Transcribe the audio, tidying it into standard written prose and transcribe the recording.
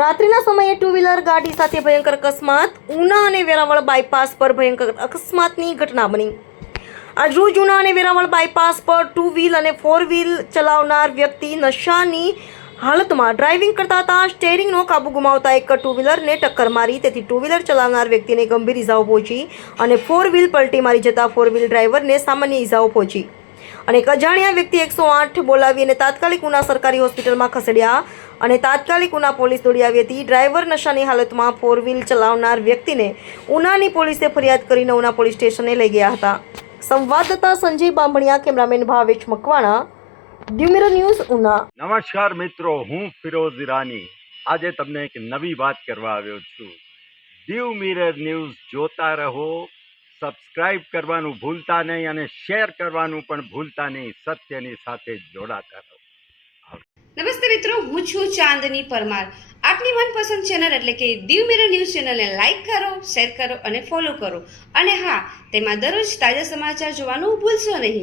રાત્રિના સમયે two wheeler ગાડી સાથે ભયંકર અકસ્માત. ઉના અને વેરાવળ બાયપાસ પર ભયંકર અકસ્માતની ઘટના બની. આજરોજ ઉના અને વેરાવળ બાયપાસ પર ટુ વ્હીલ અને ફોર વ્હીલ ચલાવનાર વ્યક્તિ નશાની હાલતમાં ડ્રાઇવિંગ કરતા હતા. સ્ટેરિંગનો કાબુ ગુમાવતા એક ટુ વ્હીલરને ટક્કર મારી, તેથી ટુ વ્હીલર ચલાવનાર વ્યક્તિને ગંભીર ઇજાઓ પહોંચી અને ફોર વ્હીલ પલટી મારી જતા ફોર વ્હીલ ડ્રાઈવરને સામાન્ય ઇજાઓ પહોંચી અને એક અજાણ્યા વ્યક્તિ 108 બોલાવી અને તાત્કાલિક ઉના સરકારી હોસ્પિટલમાં ખસેડ્યા અને તાત્કાલિક ઉના પોલીસ દોડી આવી હતી. ડ્રાઈવર નશાની હાલતમાં ફોર વ્હીલ ચલાવનાર વ્યક્તિને ઉનાની પોલીસે ફરિયાદ કરીને ઉના પોલીસ સ્ટેશને લઈ ગયા હતા. સંવાદદાતા Sanjay Bambhaniya, cameraman Bhavesh Makwana, Diu mirror news Una. નમસ્કાર મિત્રો, હું ફિરોઝ ઈરાની આજે તમને એક નવી વાત કરવા આવ્યો છું. દીવ મિરર ન્યૂઝ જોતા રહો, સબસ્ક્રાઇબ કરવાનું ભૂલતા નહીં અને શેર કરવાનું પણ ભૂલતા નહીં. સત્યની સાથે જોડાતા રહો. નમસ્તે મિત્રો, હું છું ચાંદની પરમાર. આપની મનપસંદ ચેનલ એટલે કે દીવ મિરર ન્યૂઝ ચેનલને લાઈક કરો, શેર કરો અને ફોલો કરો. અને હા, તેમાં દરરોજ તાજા સમાચાર જોવાનું ભૂલશો નહીં.